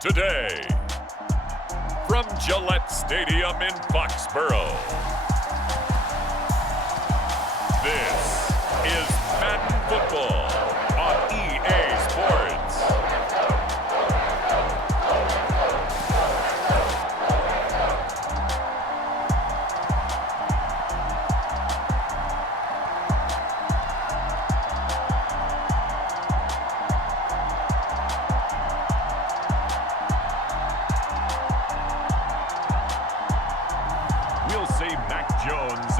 Today, from Gillette Stadium in Foxborough, this is Madden Football on EA Sports.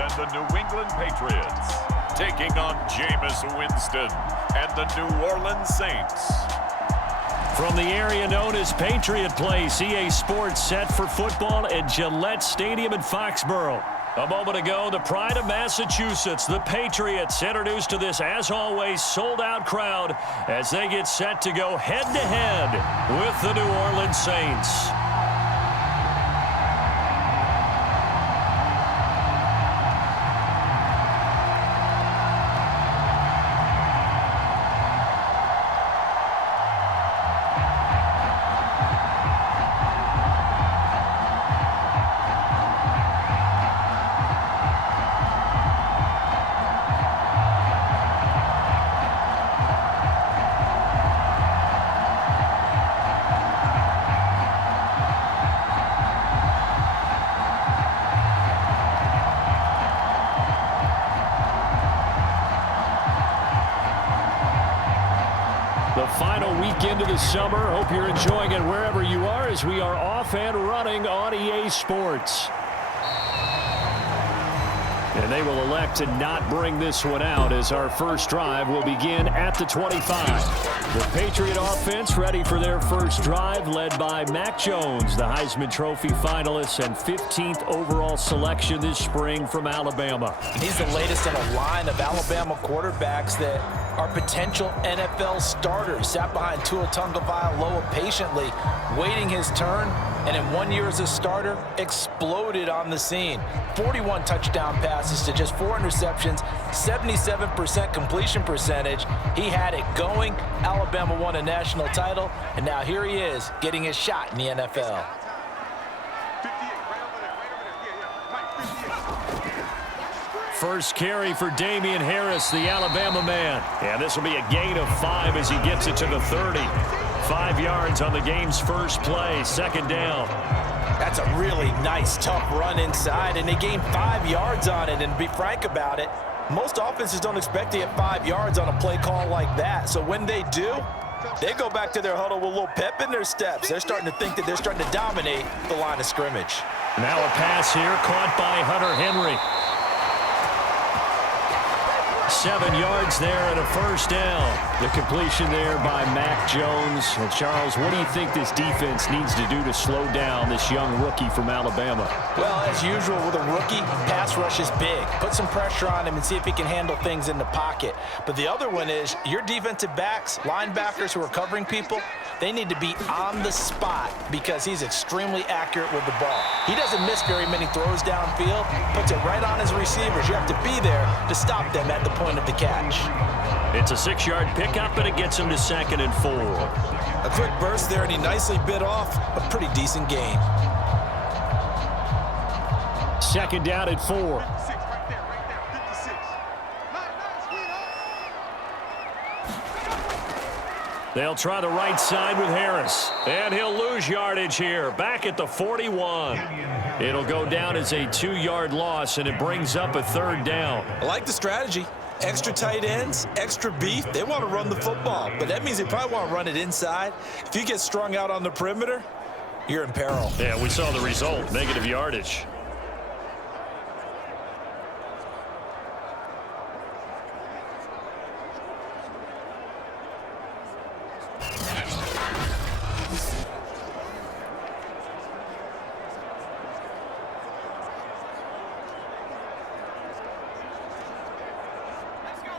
And the New England Patriots taking on Jameis, Winston, and the New Orleans Saints. From the area known as Patriot Place, EA Sports set for football at Gillette Stadium in Foxborough. A moment ago, the pride of Massachusetts, the Patriots, introduced to this, as always, sold-out crowd as they get set to go head-to-head with the New Orleans Saints. The final weekend of the summer. Hope you're enjoying it wherever you are as we are off and running on EA Sports. And they will elect to not bring this one out as our first drive will begin at the 25. The Patriot offense ready for their first drive, led by Mac Jones, the Heisman Trophy finalist and 15th overall selection this spring from Alabama. He's the latest in a line of Alabama quarterbacks that are potential NFL starters. Sat behind Tua Tagovailoa patiently, waiting his turn, and in 1 year as a starter, exploded on the scene. 41 touchdown passes to just 4 interceptions, 77% completion percentage. He had it going. Alabama won a national title, and now here he is getting his shot in the NFL. First carry for Damian Harris, the Alabama man. And this will be a gain of 5 as he gets it to the 30. 5 yards on the game's first play, second down. That's a really nice, tough run inside, and they gained 5 yards on it. And to be frank about it, most offenses don't expect to get 5 yards on a play call like that. So when they do, they go back to their huddle with a little pep in their steps. They're starting to think that they're starting to dominate the line of scrimmage. Now a pass here caught by Hunter Henry. 7 yards there and a first down. The completion there by Mac Jones. And Charles, what do you think this defense needs to do to slow down this young rookie from Alabama? Well, as usual with a rookie, pass rush is big. Put some pressure on him and see if he can handle things in the pocket. But the other one is your defensive backs, linebackers who are covering people, they need to be on the spot because he's extremely accurate with the ball. He doesn't miss very many throws downfield, puts it right on his receivers. You have to be there to stop them at the point of the catch. It's a 6-yard pickup, and it gets him to 2nd and 4. A quick burst there, and he nicely bit off a pretty decent gain. Second down at 4. They'll try the right side with Harris. And he'll lose yardage here. Back at the 41. It'll go down as a 2-yard loss, and it brings up a 3rd down. I like the strategy. Extra tight ends, extra beef. They want to run the football, but that means they probably want to run it inside. If you get strung out on the perimeter, you're in peril. Yeah, we saw the result. Negative yardage.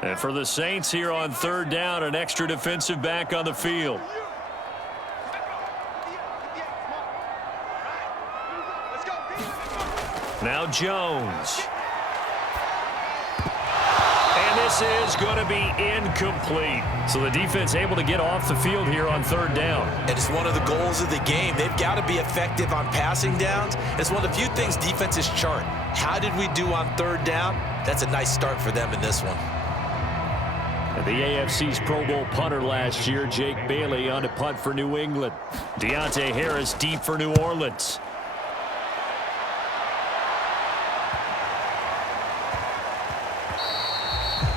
And for the Saints here on 3rd down, an extra defensive back on the field. Now Jones. And this is going to be incomplete. So the defense able to get off the field here on third down. And it's one of the goals of the game. They've got to be effective on passing downs. It's one of the few things defenses chart. How did we do on third down? That's a nice start for them in this one. And the AFC's Pro Bowl punter last year, Jake Bailey, on to punt for New England. Deontay Harris deep for New Orleans.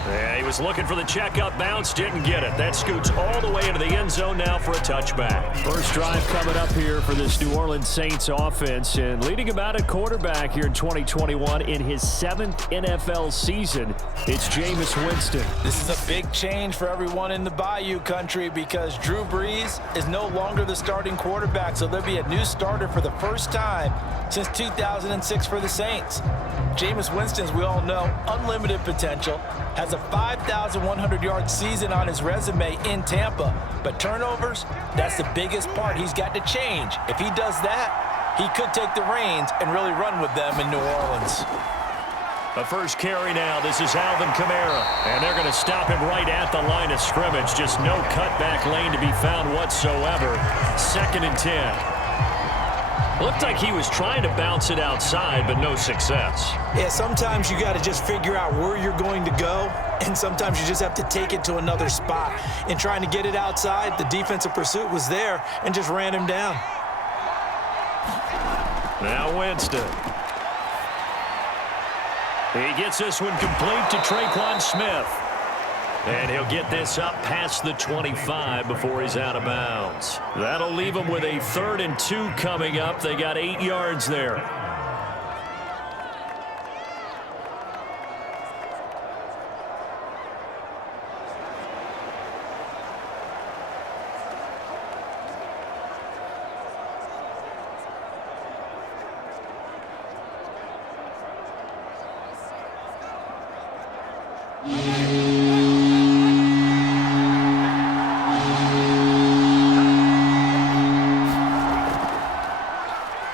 Yeah, he was looking for the checkup bounce, didn't get it. That scoots all the way into the end zone now for a touchback. First drive coming up here for this New Orleans Saints offense, and leading about at quarterback here in 2021 in his 7th NFL season, it's Jameis Winston. This is a big change for everyone in the Bayou country because Drew Brees is no longer the starting quarterback, so there'll be a new starter for the first time since 2006 for the Saints. Jameis Winston, as we all know, unlimited potential, has a 5,100-yard season on his resume in Tampa. But turnovers, that's the biggest part he's got to change. If he does that, he could take the reins and really run with them in New Orleans. The first carry now. This is Alvin Kamara. And they're going to stop him right at the line of scrimmage. Just no cutback lane to be found whatsoever. 2nd and 10. Looked like he was trying to bounce it outside, but no success. Yeah, sometimes you got to just figure out where you're going to go, and sometimes you just have to take it to another spot. In trying to get it outside, the defensive pursuit was there and just ran him down. Now Winston. He gets this one complete to Traquan Smith. And he'll get this up past the 25 before he's out of bounds. That'll leave him with a 3rd and 2 coming up. They got 8 yards there.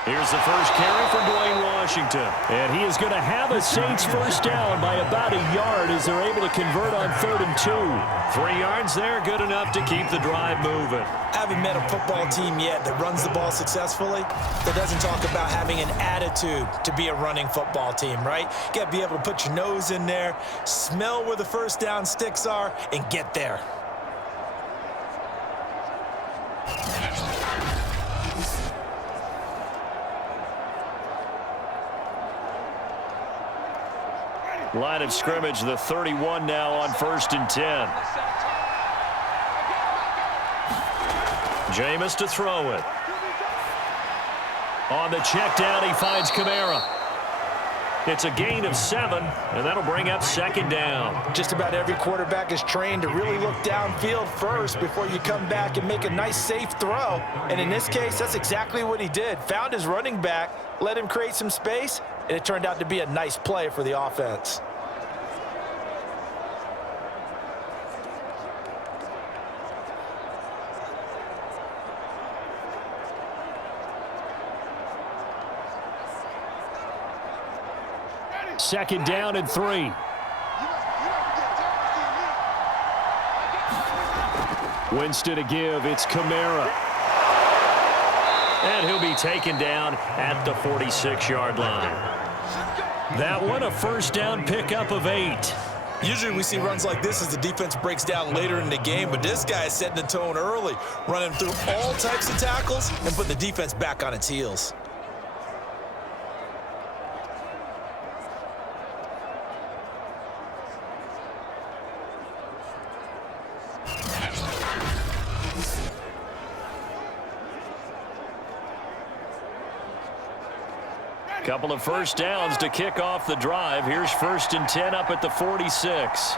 Here's the first carry for Dwayne Washington. And he is going to have a Saints first down by about a yard as they're able to convert on 3rd and 2. 3 yards there, good enough to keep the drive moving. I haven't met a football team yet that runs the ball successfully that doesn't talk about having an attitude to be a running football team, right? You got to be able to put your nose in there, smell where the first down sticks are, and get there. Line of scrimmage, the 31 now on 1st and 10. Jameis to throw it. On the check down, he finds Kamara. It's a gain of 7, and that'll bring up 2nd down. Just about every quarterback is trained to really look downfield first before you come back and make a nice, safe throw. And in this case, that's exactly what he did. Found his running back, let him create some space, and it turned out to be a nice play for the offense. Second down and 3. Winston to give. It's Kamara. And he'll be taken down at the 46-yard line. That one, a first down pickup of 8. Usually we see runs like this as the defense breaks down later in the game, but this guy is setting the tone early, running through all types of tackles and putting the defense back on its heels. Couple of first downs to kick off the drive. Here's 1st and 10 up at the 46.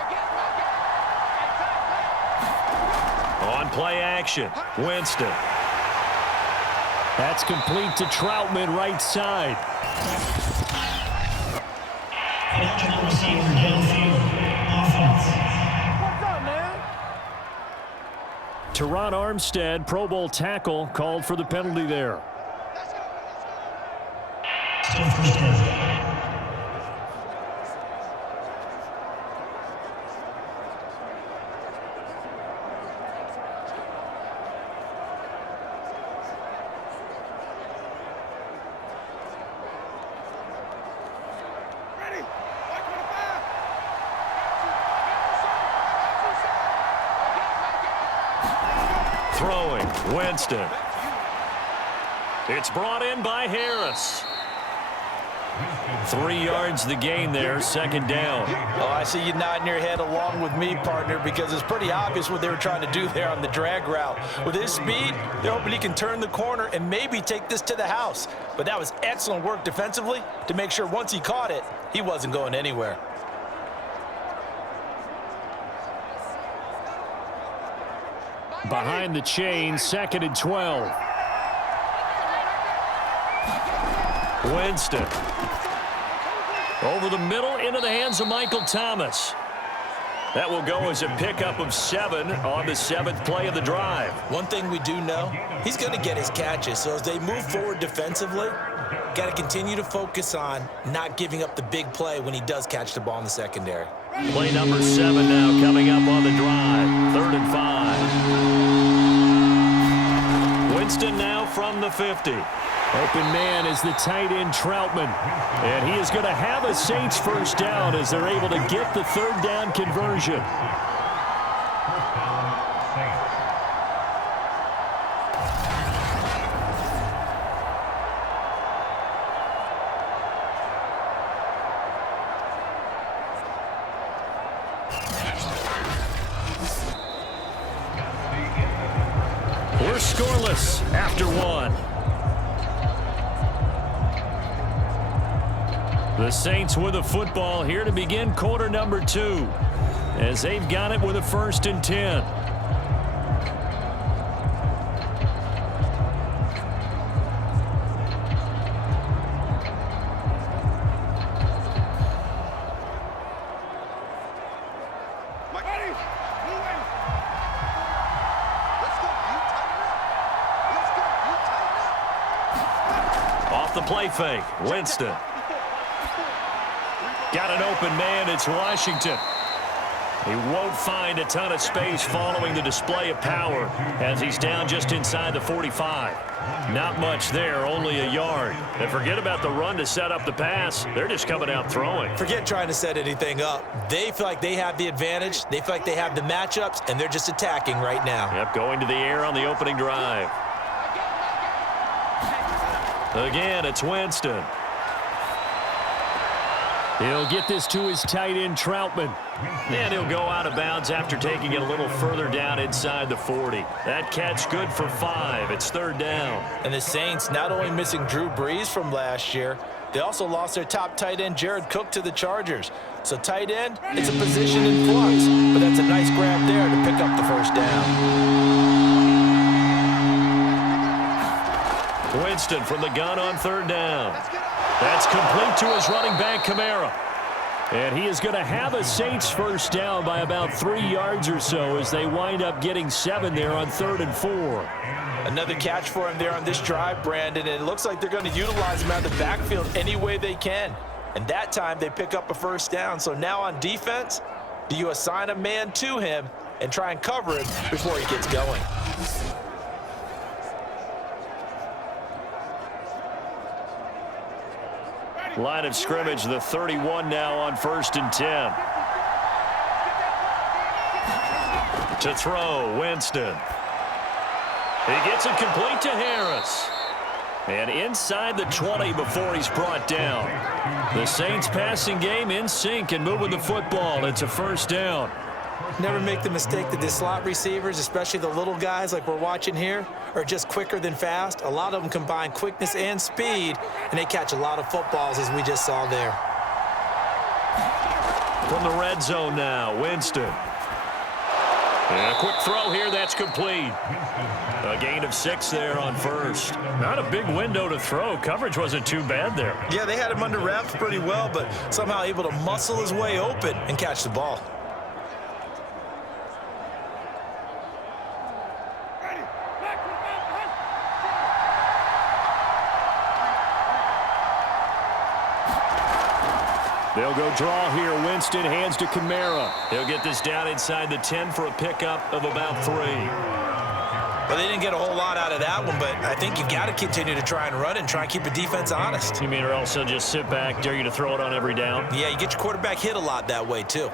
On play action, Winston. That's complete to Troutman, right side. Teron Armstead, Pro Bowl tackle, called for the penalty there. Still first down. throwing, Winston. It's brought in by Harris. 3 yards the gain there, second down. Oh, I see you nodding your head along with me, partner, because it's pretty obvious what they were trying to do there on the drag route. With his speed, they're hoping he can turn the corner and maybe take this to the house. But that was excellent work defensively to make sure once he caught it, he wasn't going anywhere. Behind the chain, 2nd and 12. Winston. Over the middle, into the hands of Michael Thomas. That will go as a pickup of 7 on the 7th play of the drive. One thing we do know, he's going to get his catches. So as they move forward defensively, got to continue to focus on not giving up the big play when he does catch the ball in the secondary. Play number 7 now coming up on the drive. 3rd and 5. Winston now from the 50. Open man is the tight end Troutman. And he is going to have a Saints first down as they're able to get the 3rd down conversion. We're scoreless after 1. The Saints with the football here to begin quarter number 2 as they've got it with a 1st and 10. Off the play fake, Winston. Got an open man, it's Washington. He won't find a ton of space following the display of power as he's down just inside the 45. Not much there, only a yard. And forget about the run to set up the pass. They're just coming out throwing. Forget trying to set anything up. They feel like they have the advantage. They feel like they have the matchups, and they're just attacking right now. Yep, going to the air on the opening drive. Again, it's Winston. He'll get this to his tight end, Troutman. And he'll go out of bounds after taking it a little further down inside the 40. That catch good for 5. It's 3rd down. And the Saints not only missing Drew Brees from last year, they also lost their top tight end, Jarrett Cook, to the Chargers. So tight end, it's a position in flux. But that's a nice grab there to pick up the 1st down. Winston from the gun on 3rd down. That's complete to his running back, Kamara. And he is going to have a Saints first down by about 3 yards or so as they wind up getting 7 there on 3rd and 4. Another catch for him there on this drive, Brandon, and it looks like they're going to utilize him out of the backfield any way they can. And that time they pick up a 1st down. So now on defense, do you assign a man to him and try and cover him before he gets going? Line of scrimmage, the 31 now on 1st and 10. To throw, Winston. He gets it complete to Harris. And inside the 20 before he's brought down. The Saints passing game in sync and moving the football. It's a 1st down. Never make the mistake that the slot receivers, especially the little guys like we're watching here, are just quicker than fast. A lot of them combine quickness and speed, and they catch a lot of footballs, as we just saw there. From the red zone now, Winston. And a quick throw here, that's complete. A gain of 6 there on 1st. Not a big window to throw. Coverage wasn't too bad there. Yeah, they had him under wraps pretty well, but somehow able to muscle his way open and catch the ball. They'll go draw here. Winston hands to Kamara. He'll get this down inside the 10 for a pickup of about 3. Well, they didn't get a whole lot out of that one, but I think you've got to continue to try and run and try and keep the defense honest. You mean or else they'll just sit back, dare you to throw it on every down? Yeah, you get your quarterback hit a lot that way, too.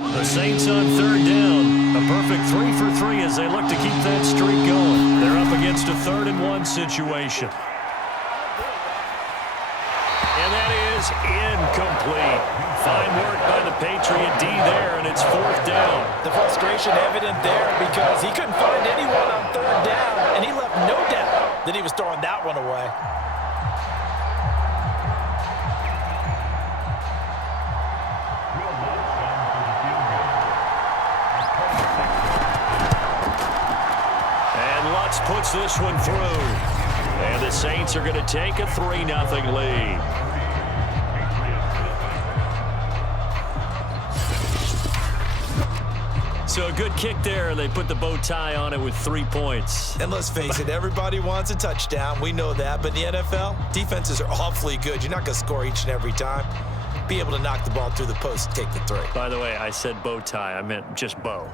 The Saints on third down. A perfect 3 for 3 as they look to keep that streak going. They're up against a 3rd-and-1 situation. And that is incomplete. Fine work by the Patriot D there, and it's 4th down. The frustration evident there because he couldn't find anyone on 3rd down, and he left no doubt that he was throwing that one away. And Lutz puts this one through. And the Saints are going to take a 3-0 lead. So a good kick there. They put the bow tie on it with 3 points. And let's face it, everybody wants a touchdown. We know that. But in the NFL, defenses are awfully good. You're not going to score each and every time. Be able to knock the ball through the post and take the 3. By the way, I said bow tie. I meant just bow.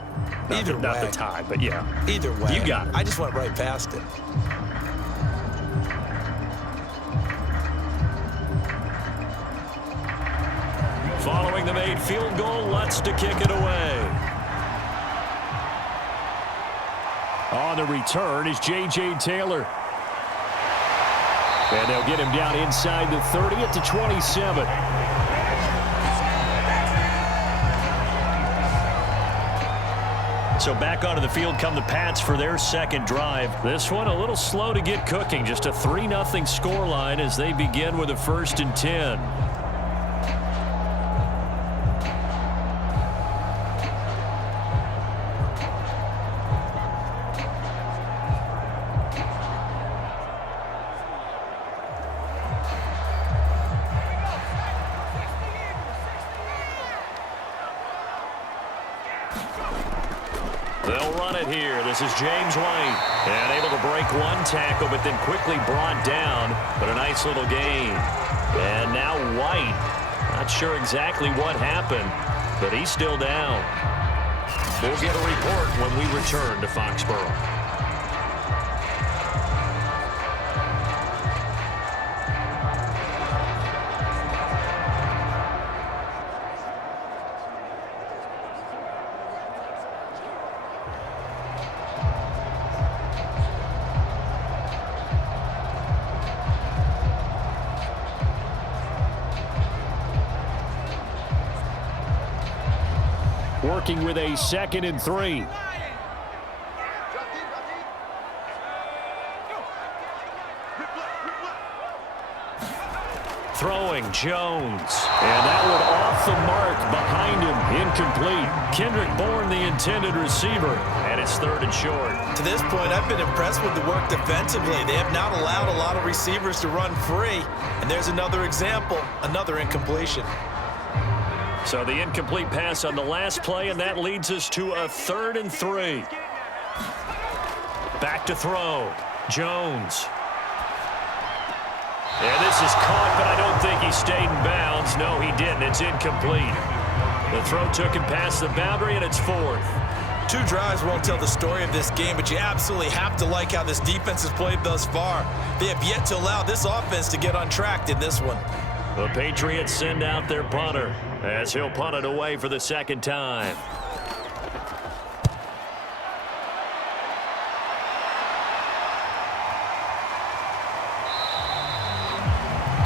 Not the tie, but yeah. Either way. You got it. I just went right past it. Following the made field goal, Lutz to kick it away. On the return is J.J. Taylor. And they'll get him down inside the 30 at the 27. So back onto the field come the Pats for their second drive. This one a little slow to get cooking. Just a 3-0 scoreline as they begin with a 1st and 10. They'll run it here. This is James White. And able to break one tackle, but then quickly brought down. But a nice little gain. And now White. Not sure exactly what happened, but he's still down. We'll get a report when we return to Foxborough. Working with a 2nd and 3. Throwing Jones. And that one off the mark behind him. Incomplete. Kendrick Bourne, the intended receiver. And it's 3rd and short. To this point, I've been impressed with the work defensively. They have not allowed a lot of receivers to run free. And there's another example, another incompletion. So the incomplete pass on the last play, and that leads us to a 3rd and 3. Back to throw. Jones. And this is caught, but I don't think he stayed in bounds. No, he didn't. It's incomplete. The throw took him past the boundary, and it's 4th. 2 drives won't tell the story of this game, but you absolutely have to like how this defense has played thus far. They have yet to allow this offense to get on track in this one. The Patriots send out their punter as he'll punt it away for the 2nd time.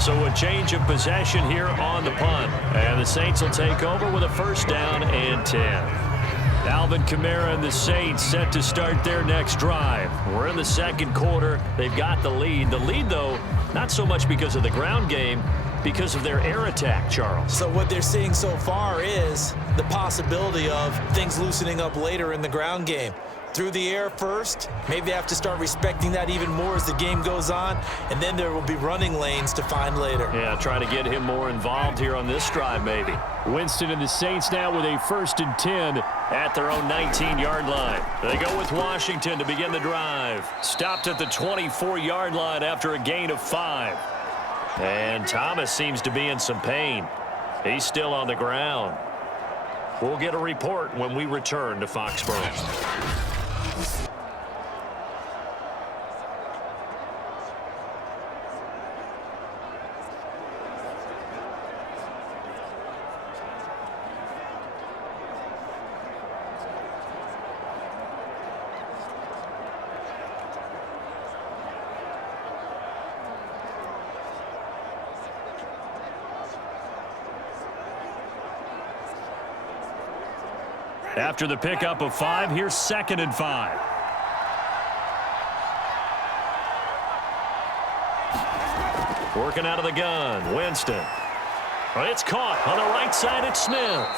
So a change of possession here on the punt. And the Saints will take over with a 1st down and 10. Alvin, Kamara, and the Saints set to start their next drive. We're in the 2nd quarter. They've got the lead. The lead, though, not so much because of the ground game, because of their air attack, Charles. So what they're seeing so far is the possibility of things loosening up later in the ground game. Through the air first, maybe they have to start respecting that even more as the game goes on, and then there will be running lanes to find later. Yeah, trying to get him more involved here on this drive, maybe. Winston and the Saints now with a 1st and 10 at their own 19-yard line. They go with Washington to begin the drive. Stopped at the 24-yard line after a gain of 5. And Thomas seems to be in some pain. He's still on the ground. We'll get a report when we return to Foxborough. After the pickup of 5, here's 2nd and 5. Working out of the gun, Winston. It's caught on the right side. It's Smith.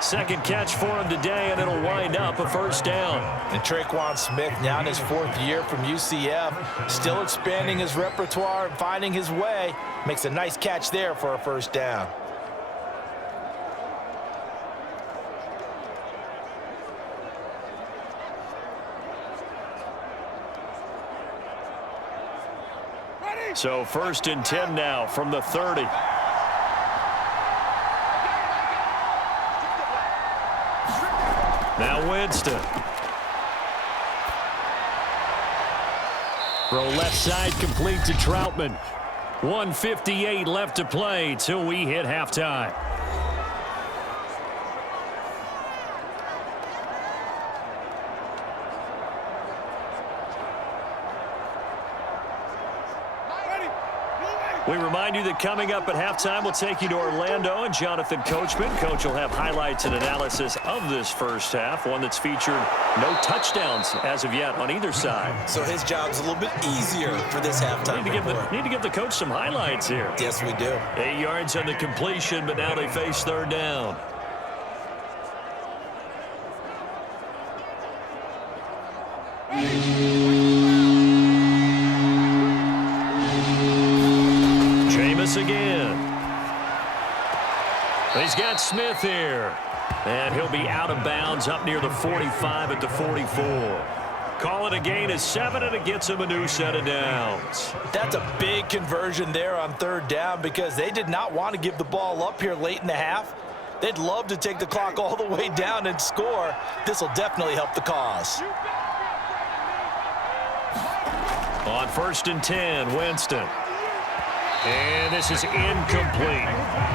Second catch for him today, and it'll wind up a first down. And Traquan Smith, now in his 4th year from UCF, still expanding his repertoire and finding his way. Makes a nice catch there for a first down. So 1st and 10 now from the 30. Now Winston. Throw left side complete to Troutman. 1:58 left to play till we hit halftime. We remind you that coming up at halftime, we'll take you to Orlando and Jonathan Coachman. Coach will have highlights and analysis of this first half, one that's featured no touchdowns as of yet on either side. So his job's a little bit easier for this halftime. Need to give the coach some highlights here. Yes, we do. 8 yards on the completion, but now they face 3rd down. Jameis again. He's got Smith here. And he'll be out of bounds up near the 45 at the 44. Call it a gain of 7, and it gets him a new set of downs. That's a big conversion there on 3rd down because they did not want to give the ball up here late in the half. They'd love to take the clock all the way down and score. This will definitely help the cause. On 1st and 10, Winston. And this is incomplete.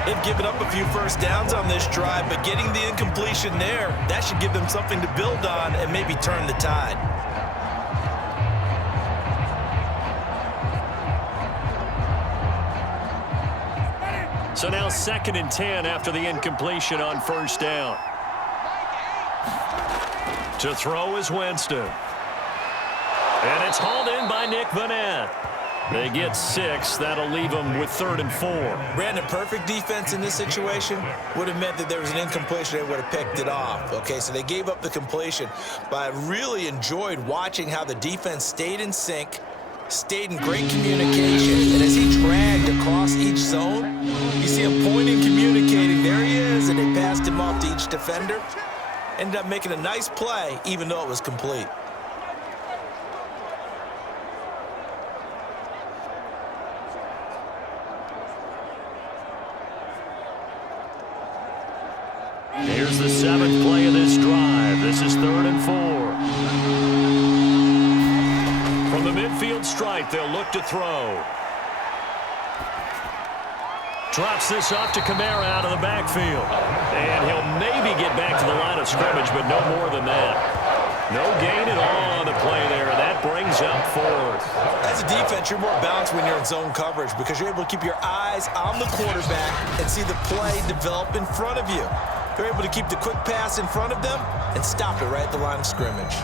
They've given up a few first downs on this drive, but getting the incompletion there, that should give them something to build on and maybe turn the tide. So now 2nd and 10 after the incompletion on 1st down. To throw is Winston. And it's hauled in by Nick Vanette. They get 6. That'll leave them with 3rd and 4. Brandon, perfect defense in this situation would have meant that there was an incompletion. They would have picked it off. Okay, so they gave up the completion. But I really enjoyed watching how the defense stayed in sync, stayed in great communication. And as he dragged across each zone, you see him pointing, communicating. There he is, and they passed him off to each defender. Ended up making a nice play, even though it was complete. Here's the 7th play of this drive. This is 3rd and 4. From the midfield stripe, they'll look to throw. Drops this off to Kamara out of the backfield. And he'll maybe get back to the line of scrimmage, but no more than that. No gain at all on the play there. That brings up 4th. As a defense, you're more balanced when you're in zone coverage because you're able to keep your eyes on the quarterback and see the play develop in front of you. They're able to keep the quick pass in front of them and stop it right at the line of scrimmage.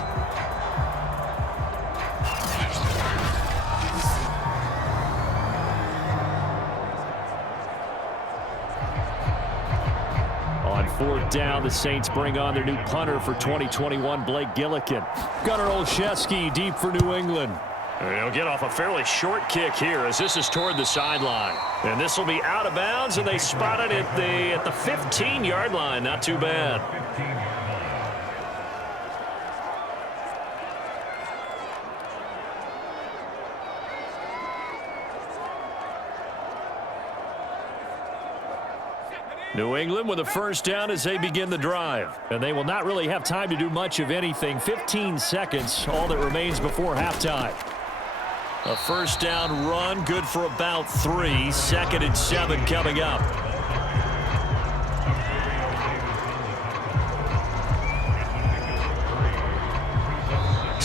On 4th down, the Saints bring on their new punter for 2021, Blake Gillikin. Gunnar Olszewski deep for New England. And he'll get off a fairly short kick here as this is toward the sideline. And this will be out of bounds, and they spot it at the 15-yard line. Not too bad. New England with a first down as they begin the drive. And they will not really have time to do much of anything. 15 seconds, all that remains before halftime. A first down run, good for about 3. 2nd and 7 coming up.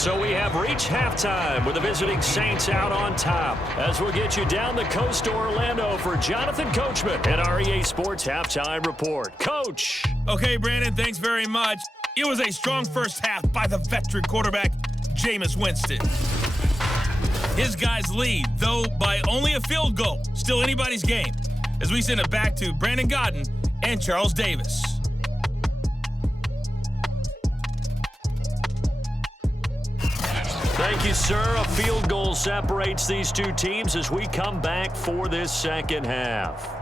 So we have reached halftime with the visiting Saints out on top. As we'll get you down the coast to Orlando for Jonathan Coachman and our EA Sports Halftime Report. Coach. Okay, Brandon, thanks very much. It was a strong first half by the veteran quarterback, Jameis Winston. His guys lead, though by only a field goal. Still anybody's game. As we send it back to Brandon Godden and Charles Davis. Thank you, sir. A field goal separates these two teams as we come back for this second half.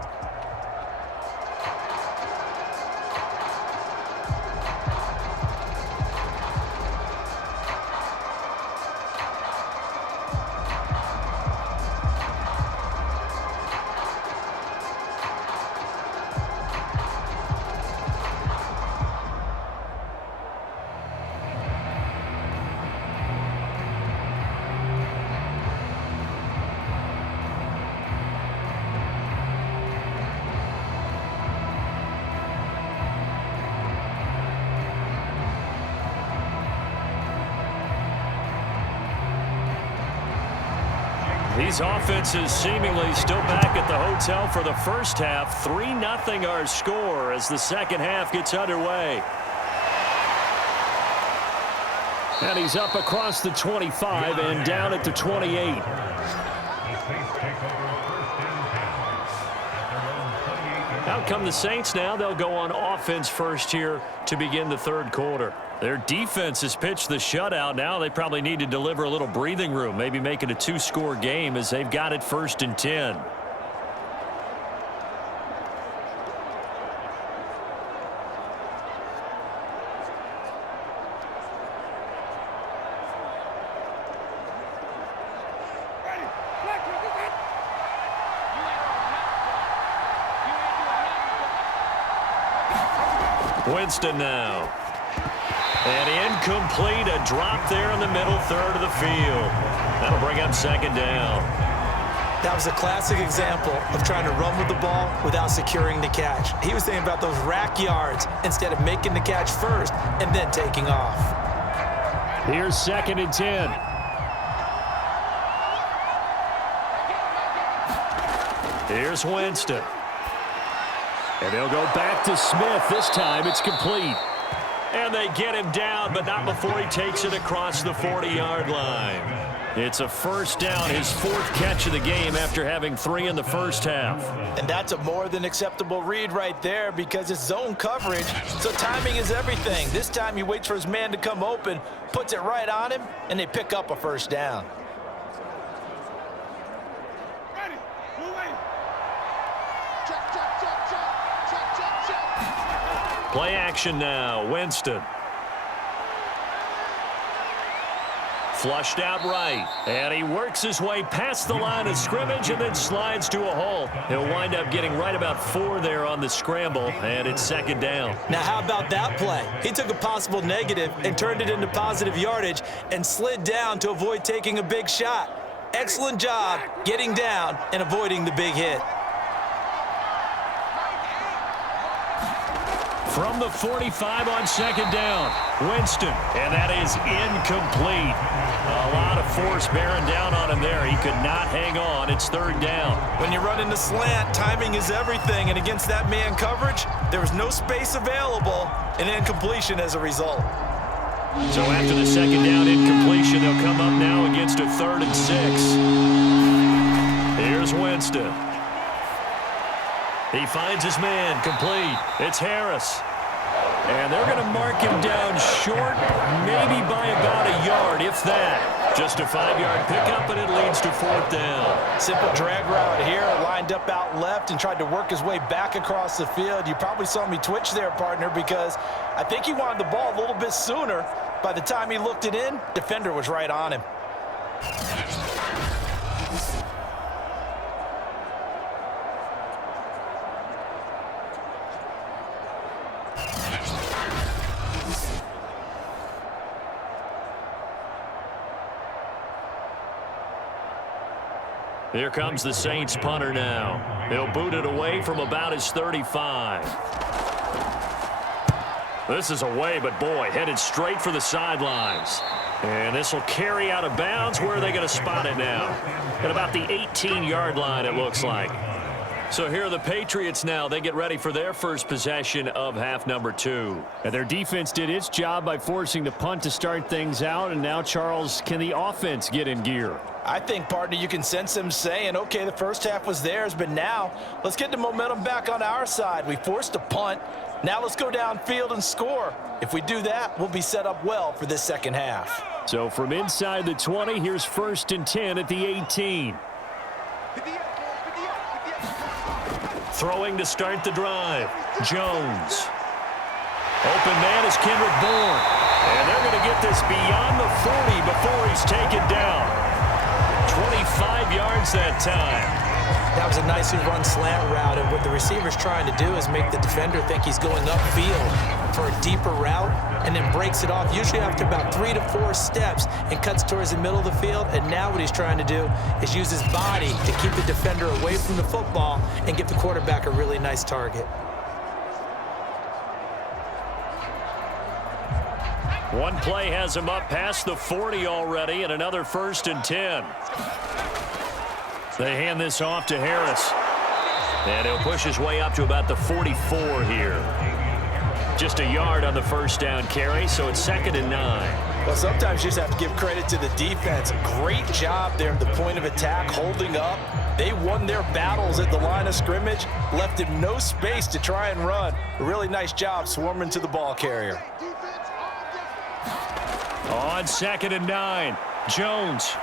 These offenses seemingly still back at the hotel for the first half. 3-0 our score as the second half gets underway. And he's up across the 25 and down at the 28. Out come the Saints now. They'll go on offense first here to begin the third quarter. Their defense has pitched the shutout. Now they probably need to deliver a little breathing room, maybe make it a 2-score game as they've got it 1st and 10. Winston now. And incomplete, a drop there in the middle third of the field. That'll bring up second down. That was a classic example of trying to run with the ball without securing the catch. He was thinking about those rack yards instead of making the catch first and then taking off. Here's 2nd and 10. Here's Winston. And they'll go back to Smith. This time it's complete. And they get him down, but not before he takes it across the 40-yard line. It's a first down, his 4th catch of the game after having 3 in the first half. And that's a more than acceptable read right there because it's zone coverage, so timing is everything. This time he waits for his man to come open, puts it right on him, and they pick up a first down. Play action now. Winston. Flushed out right. And he works his way past the line of scrimmage and then slides to a hole. He'll wind up getting right about 4 there on the scramble, and it's second down. Now, how about that play? He took a possible negative and turned it into positive yardage and slid down to avoid taking a big shot. Excellent job getting down and avoiding the big hit. From the 45 on second down, Winston, and that is incomplete. A lot of force bearing down on him there. He could not hang on. It's third down. When you run in the slant, timing is everything, and against that man coverage, there was no space available, and incompletion as a result. So after the second down incompletion, they'll come up now against a 3rd and 6. Here's Winston. He finds his man, complete. It's Harris. And they're going to mark him down short, maybe by about a yard, if that. Just a 5-yard pickup, and it leads to 4th down. Simple drag route here, lined up out left and tried to work his way back across the field. You probably saw me twitch there, partner, because I think he wanted the ball a little bit sooner. By the time he looked it in, defender was right on him. Here comes the Saints punter now. He'll boot it away from about his 35. This is away, but boy, headed straight for the sidelines. And this will carry out of bounds. Where are they going to spot it now? At about the 18-yard line, it looks like. So here are the Patriots now. They get ready for their first possession of half number 2. And their defense did its job by forcing the punt to start things out. And now, Charles, can the offense get in gear? I think, partner, you can sense them saying, okay, the first half was theirs, but now let's get the momentum back on our side. We forced a punt. Now let's go downfield and score. If we do that, we'll be set up well for this second half. So from inside the 20, here's 1st and 10 at the 18. Throwing to start the drive. Jones. Open man is Kendrick Bourne. And they're going to get this beyond the 40 before he's taken down. 25 yards that time. That was a nicely run slant route, and what the receiver's trying to do is make the defender think he's going upfield for a deeper route and then breaks it off, usually after about 3 to 4 steps, and cuts towards the middle of the field. And now what he's trying to do is use his body to keep the defender away from the football and give the quarterback a really nice target. One play has him up past the 40 already, and another 1st and 10. They hand this off to Harris. And he'll push his way up to about the 44 here. Just a yard on the first down carry, so it's 2nd and 9. Well, sometimes you just have to give credit to the defense. Great job there at the point of attack, holding up. They won their battles at the line of scrimmage, left him no space to try and run. A really nice job swarming to the ball carrier. On 2nd and 9, Jones.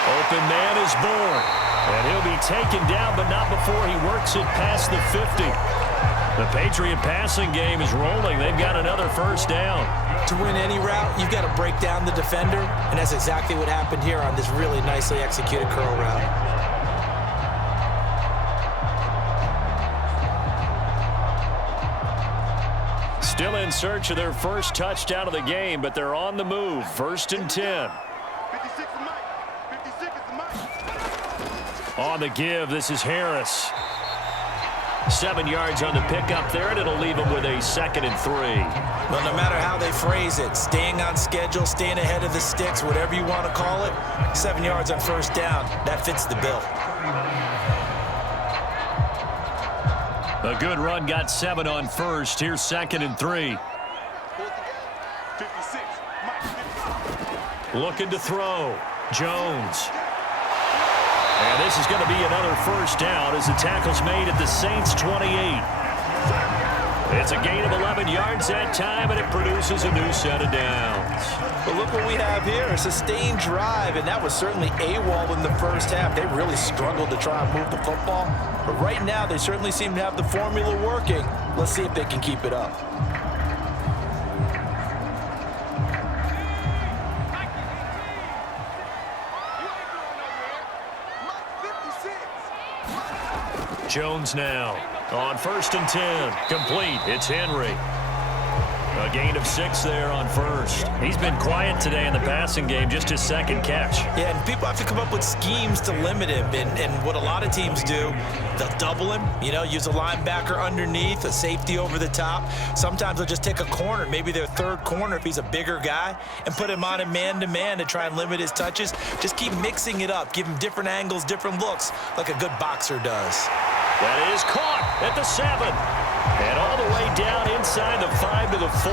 Open man is Bourne. And he'll be taken down, but not before he works it past the 50. The Patriot passing game is rolling. They've got another first down. To win any route, you've got to break down the defender, and that's exactly what happened here on this really nicely executed curl route. Still in search of their first touchdown of the game, but they're on the move. 1st and 10. On the give, this is Harris. 7 yards on the pickup there, and it'll leave him with a 2nd and 3. Well, no matter how they phrase it, staying on schedule, staying ahead of the sticks, whatever you want to call it, 7 yards on first down, that fits the bill. A good run got 7 on first. Here's 2nd and 3. Looking to throw. Jones. And this is going to be another first down as the tackle's made at the Saints' 28. It's a gain of 11 yards that time, and it produces a new set of downs. But look what we have here, a sustained drive, and that was certainly AWOL in the first half. They really struggled to try and move the football. But right now, they certainly seem to have the formula working. Let's see if they can keep it up. Jones now on 1st and 10. Complete. It's Henry. A gain of 6 there on first. He's been quiet today in the passing game, just his 2nd catch. Yeah, and people have to come up with schemes to limit him. And what a lot of teams do, they'll double him, use a linebacker underneath, a safety over the top. Sometimes they'll just take a corner, maybe their 3rd corner if he's a bigger guy, and put him on a man-to-man to try and limit his touches. Just keep mixing it up, give him different angles, different looks, like a good boxer does. That is caught at the 7. And all the way down inside the 5 to the 4.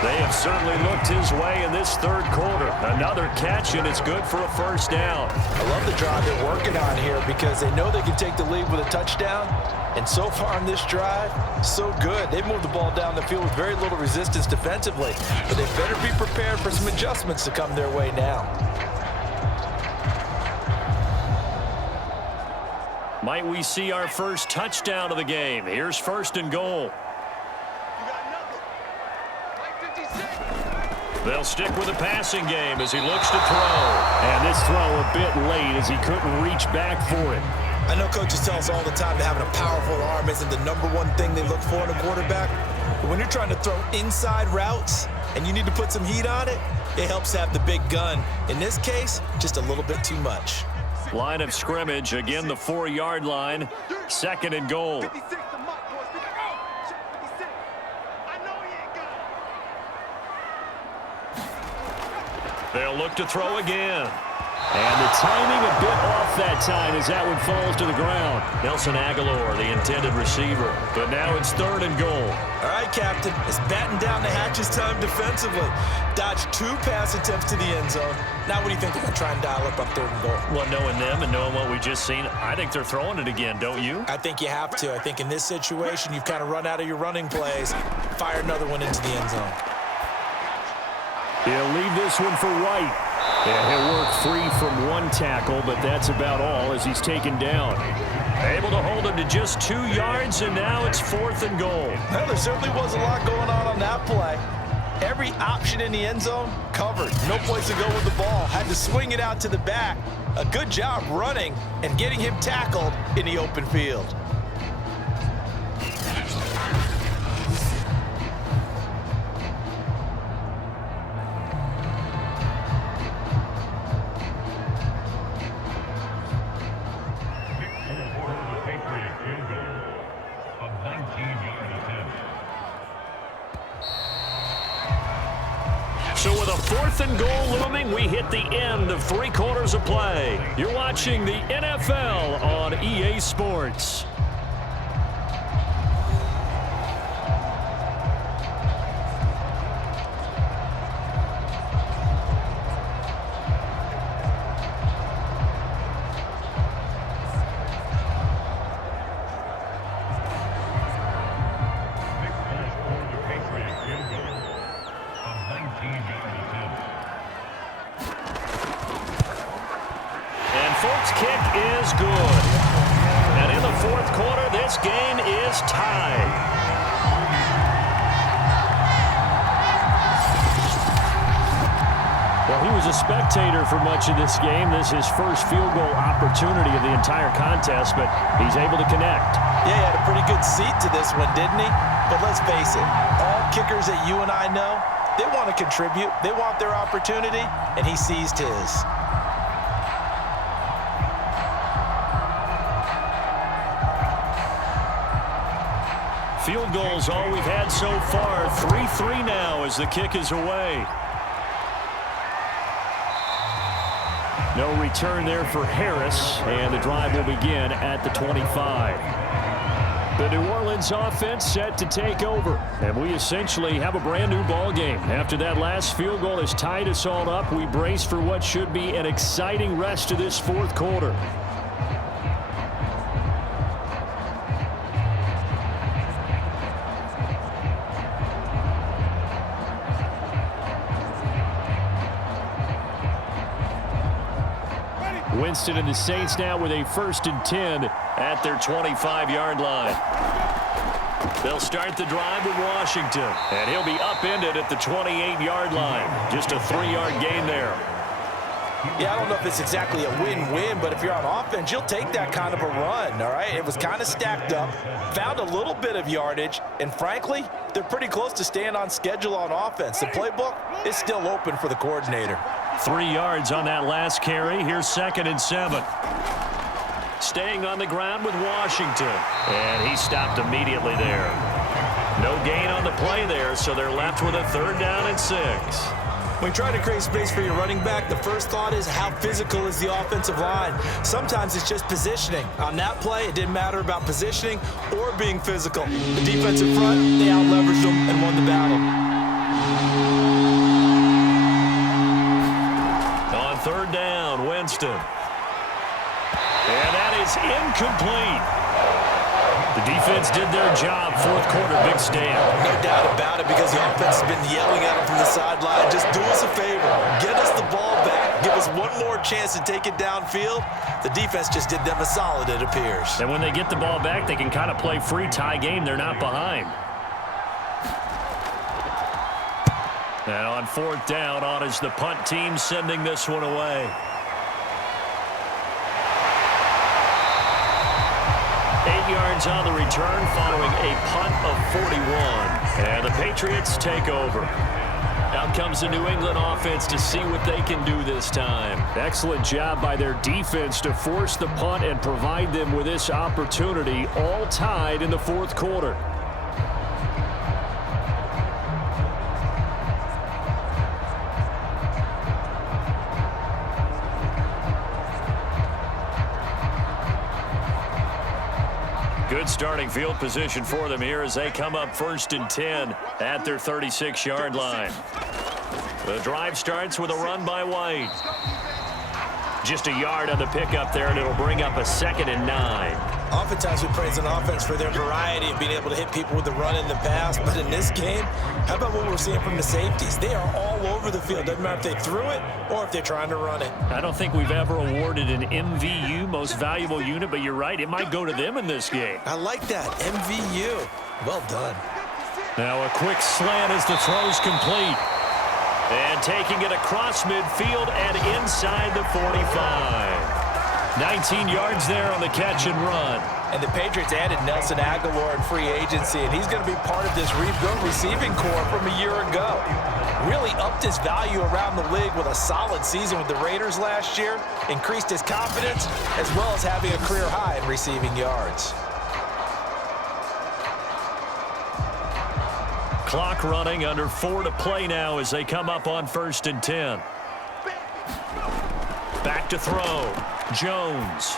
They have certainly looked his way in this 3rd quarter. Another catch, and it's good for a first down. I love the drive they're working on here because they know they can take the lead with a touchdown. And so far on this drive, so good. They've moved the ball down the field with very little resistance defensively. But they better be prepared for some adjustments to come their way now. Might we see our first touchdown of the game? Here's 1st and goal. They'll stick with the passing game as he looks to throw. And this throw a bit late as he couldn't reach back for it. I know coaches tell us all the time that having a powerful arm isn't the #1 thing they look for in a quarterback. But when you're trying to throw inside routes and you need to put some heat on it, it helps have the big gun. In this case, just a little bit too much. Line of scrimmage, again the 4-yard line, 2nd and goal. They'll look to throw again. And the timing a bit off that time as that one falls to the ground. Nelson Aguilar, the intended receiver. But now it's 3rd and goal. All right, Captain. It's batten down the hatches time defensively. Dodged 2 pass attempts to the end zone. Now what do you think they're going to try and dial up on 3rd and goal? Well, knowing them and knowing what we just seen, I think they're throwing it again, don't you? I think you have to. I think in this situation, you've kind of run out of your running plays. Fire another one into the end zone. He'll leave this one for White. And he'll work free from 1 tackle, but that's about all as he's taken down. Able to hold him to just 2 yards, and now it's 4th and goal. Well, there certainly was a lot going on that play. Every option in the end zone covered. No place to go with the ball. Had to swing it out to the back. A good job running and getting him tackled in the open field. So with a 4th and goal looming, we hit the end of 3 quarters of play. You're watching the NFL on EA Sports. Spectator for much of this game. This is his first field goal opportunity of the entire contest, but he's able to connect. Yeah, he had a pretty good seat to this one, didn't he? But let's face it, all kickers that you and I know, they want to contribute. They want their opportunity, and he seized his. Field goals all we've had so far. 3-3 now as the kick is away. No return there for Harris, and the drive will begin at the 25. The New Orleans offense set to take over, and we essentially have a brand new ball game. After that last field goal has tied us all up, we brace for what should be an exciting rest of this 4th quarter. Winston and the Saints now with a 1st and 10 at their 25-yard line. They'll start the drive with Washington, and he'll be upended at the 28-yard line. Just a 3-yard gain there. Yeah, I don't know if it's exactly a win-win, but if you're on offense, you'll take that kind of a run, all right? It was kind of stacked up, found a little bit of yardage, and frankly, they're pretty close to staying on schedule on offense. The playbook is still open for the coordinator. 3 yards on that last carry. Here's 2nd and 7. Staying on the ground with Washington. And he stopped immediately there. No gain on the play there, so they're left with a 3rd down and 6. When you try to create space for your running back, the first thought is how physical is the offensive line. Sometimes it's just positioning. On that play, it didn't matter about positioning or being physical. The defensive front, they out-leveraged them and won the battle. On 3rd down, Winston. And that is incomplete. The defense did their job. 4th quarter, big stand. No doubt about it, because the offense has been yelling at them from the sideline. Just do us a favor. Get us the ball back. Give us one more chance to take it downfield. The defense just did them a solid, it appears. And when they get the ball back, they can kind of play free tie game. They're not behind. And on 4th down, on is the punt team sending this one away. 8 yards on the return following a punt of 41. And the Patriots take over. Out comes the New England offense to see what they can do this time. Excellent job by their defense to force the punt and provide them with this opportunity, all tied in the 4th quarter. Good starting field position for them here as they come up 1st and 10 at their 36-yard line. The drive starts with a run by White. Just a yard on the pickup there, and it'll bring up a 2nd and 9. Oftentimes we praise an offense for their variety of being able to hit people with the run in the pass, but in this game, how about what we're seeing from the safeties? They are all over the field. Doesn't matter if they threw it or if they're trying to run it. I don't think we've ever awarded an MVU, most valuable unit, but you're right, it might go to them in this game. I like that, MVU. Well done. Now a quick slant as the throw's complete. And taking it across midfield and inside the 45. 19 yards there on the catch and run. And the Patriots added Nelson Aguilar in free agency, and he's going to be part of this rebuilt receiving corps from a year ago. Really upped his value around the league with a solid season with the Raiders last year, increased his confidence, as well as having a career high in receiving yards. Clock running, under 4 to play now as they come up on 1st and 10. Back to throw. Jones.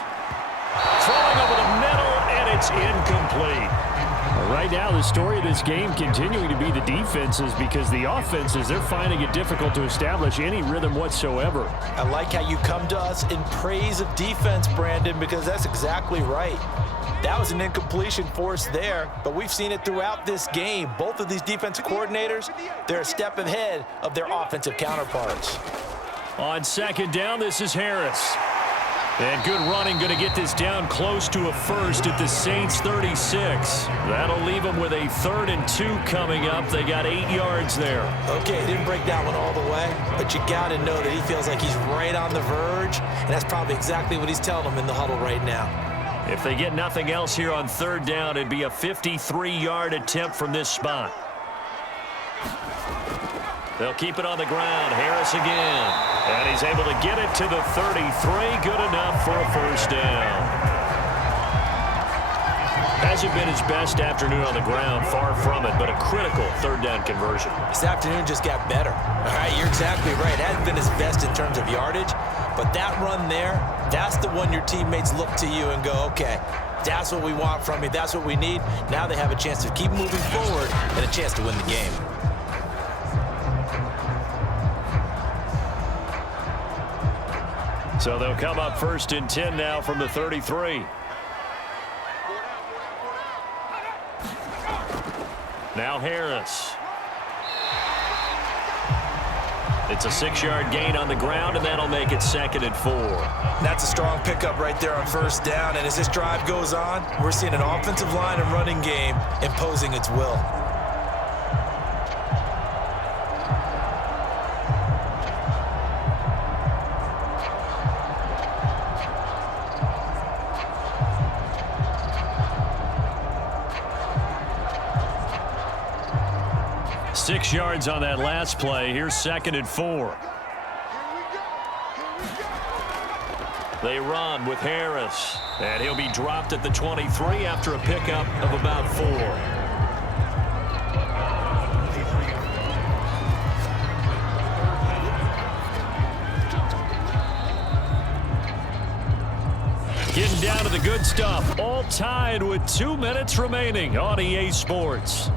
Throwing over the middle, and it's incomplete. Right now, the story of this game continuing to be the defenses, because the offenses, they're finding it difficult to establish any rhythm whatsoever. I like how you come to us in praise of defense, Brandon, because that's exactly right. That was an incompletion forced there, but we've seen it throughout this game. Both of these defensive coordinators, they're a step ahead of their offensive counterparts. On 2nd down, this is Harris. And good running, going to get this down close to a first at the Saints 36. That'll leave them with a 3rd and 2 coming up. They got 8 yards there. Okay, he didn't break that one all the way, but you got to know that he feels like he's right on the verge, and that's probably exactly what he's telling them in the huddle right now. If they get nothing else here on 3rd down, it'd be a 53-yard attempt from this spot. They'll keep it on the ground. Harris again. And he's able to get it to the 33. Good enough for a 1st down. Hasn't been his best afternoon on the ground, far from it, but a critical 3rd down conversion. This afternoon just got better. All right, you're exactly right. It hasn't been his best in terms of yardage, but that run there, that's the one your teammates look to you and go, okay, that's what we want from you. That's what we need. Now they have a chance to keep moving forward and a chance to win the game. So they'll come up 1st and 10 now from the 33. Now Harris. It's a 6-yard gain on the ground, and that'll make it 2nd and 4. That's a strong pickup right there on 1st down, and as this drive goes on, we're seeing an offensive line and running game imposing its will. Six yards on that last play. Here's 2nd and 4. They run with Harris, and he'll be dropped at the 23 after a pickup of about 4. Getting down to the good stuff, all tied with 2 minutes remaining on EA Sports.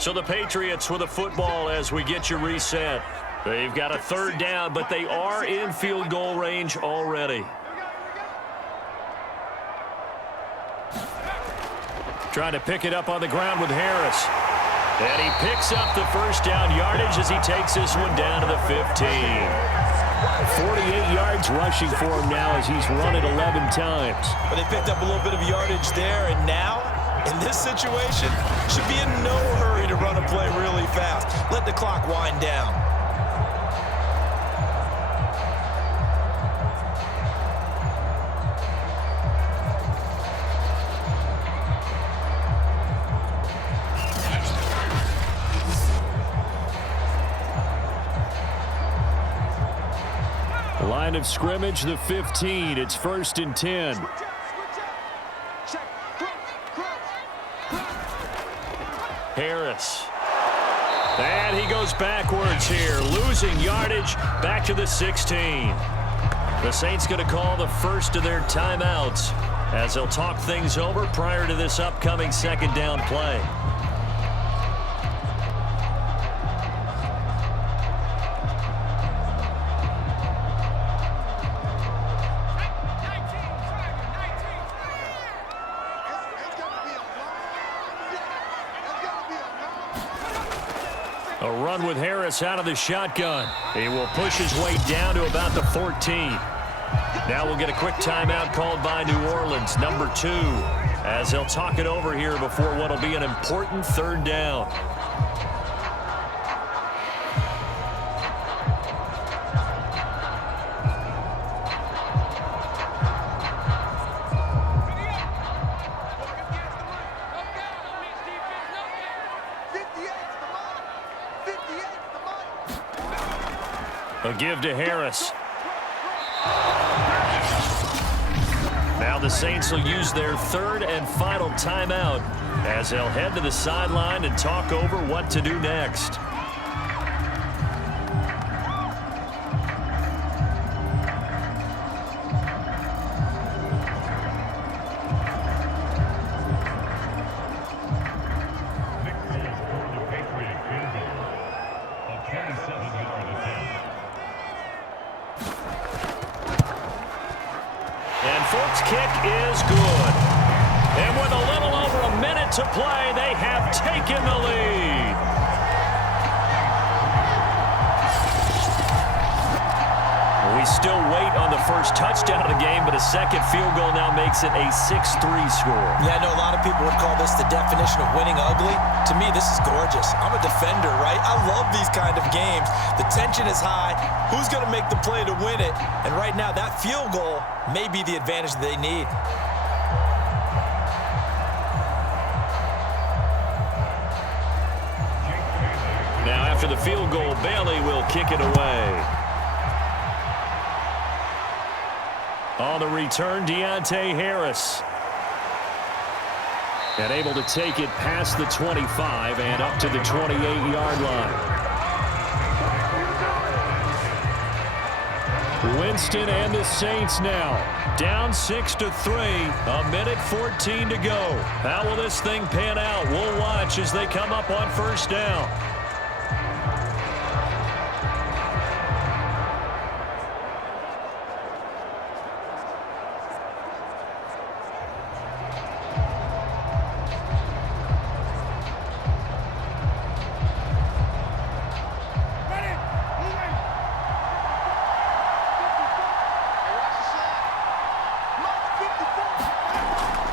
So the Patriots with a football as we get you reset. They've got a 3rd down, but they are in field goal range already. Trying to pick it up on the ground with Harris. And he picks up the 1st down yardage as he takes this one down to the 15. 48 yards rushing for him now as he's run it 11 times. But they picked up a little bit of yardage there, and now, in this situation, should be in no hurry to run a play really fast. Let the clock wind down. Line of scrimmage, the 15. It's 1st and 10. Harris. And he goes backwards here, losing yardage back to the 16. The Saints going to call the first of their timeouts as they'll talk things over prior to this upcoming second down play. A run with Harris out of the shotgun. He will push his way down to about the 14. Now we'll get a quick timeout called by New Orleans, number 2, as they'll talk it over here before what will be an important third down. A give to Harris. Now the Saints will use their third and final timeout as they'll head to the sideline and talk over what to do next. Kick is good. And with a little over a minute to play, they have taken the lead. We still wait on the first touchdown of the game, but a second field goal now makes it a 6-3 score. Yeah, I know a lot of people would call this the definition of winning ugly. To me, this is gorgeous. I'm a defender, right? I love these kind of games. The tension is high. Who's going to make the play to win it? And right now, that field goal may be the advantage that they need. Now, after the field goal, Bailey will kick it away. On the return, Deontay Harris. And able to take it past the 25 and up to the 28-yard line. Winston and the Saints now down 6-3, a minute 14 to go. How will this thing pan out? We'll watch as they come up on first down.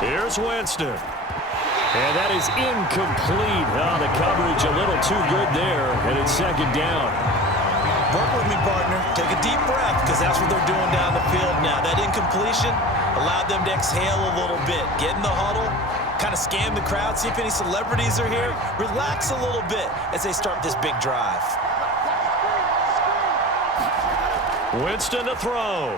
Here's Winston. And that is incomplete. Oh, the coverage a little too good there, and it's second down. Work with me, partner. Take a deep breath, because that's what they're doing down the field now. That incompletion allowed them to exhale a little bit. Get in the huddle, kind of scan the crowd, see if any celebrities are here. Relax a little bit as they start this big drive. Winston to throw.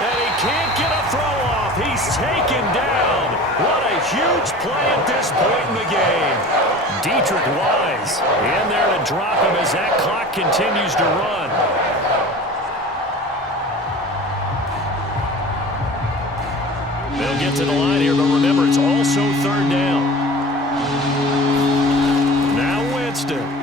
And he can't get a throw off. He's taken down. What a huge play at this point in the game. Dietrich Wise in there to drop him as that clock continues to run. They'll get to the line here, but remember, it's also third down. Now Winston.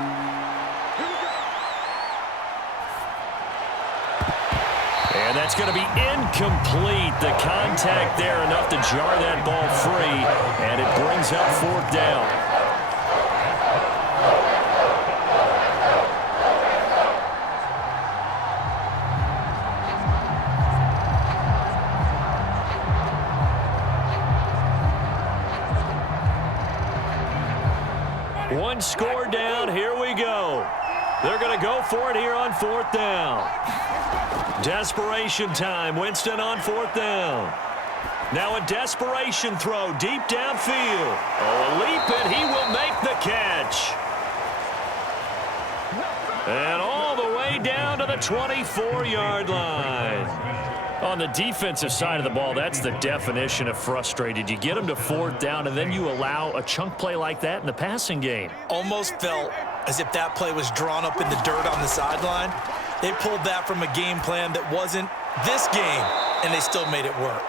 And that's going to be incomplete. The contact there enough to jar that ball free, and it brings up fourth down. One score down. Here we go. They're going to go for it here on fourth down. Desperation time. Winston on fourth down. Now a desperation throw deep downfield. Oh, a leap, and he will make the catch. And all the way down to the 24-yard line. On the defensive side of the ball, that's the definition of frustrated. You get them to 4th down, and then you allow a chunk play like that in the passing game. Almost felt as if that play was drawn up in the dirt on the sideline. They pulled that from a game plan that wasn't this game, and they still made it work.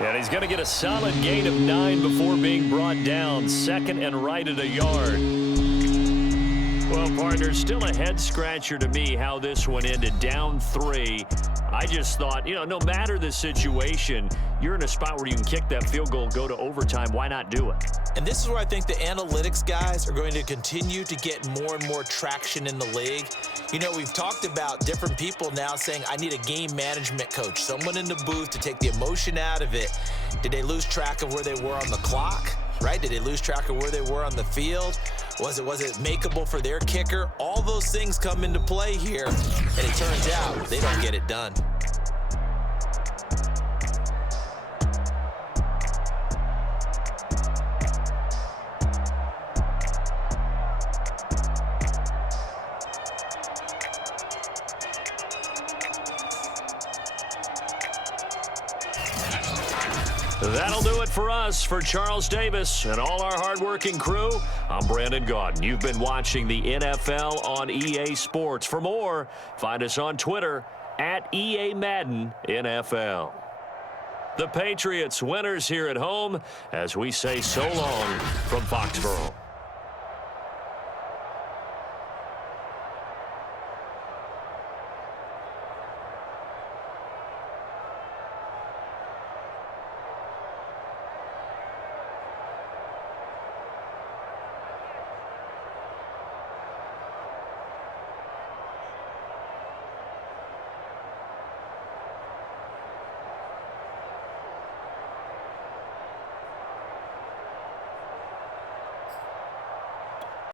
And he's going to get a solid gain of 9 before being brought down. 2nd and right at a yard. Well, partner, still a head-scratcher to me how this one ended. Down 3. I just thought, no matter the situation, you're in a spot where you can kick that field goal, go to overtime. Why not do it? And this is where I think the analytics guys are going to continue to get more and more traction in the league. We've talked about different people now saying, I need a game management coach, someone in the booth to take the emotion out of it. Did they lose track of where they were on the clock? Right? Did they lose track of where they were on the field? Was it makeable for their kicker? All those things come into play here, and it turns out they don't get it done. That'll do it for us. For Charles Davis and all our hardworking crew, I'm Brandon Gaudin. You've been watching the NFL on EA Sports. For more, find us on Twitter at EA Madden NFL. The Patriots winners here at home as we say so long from Foxborough.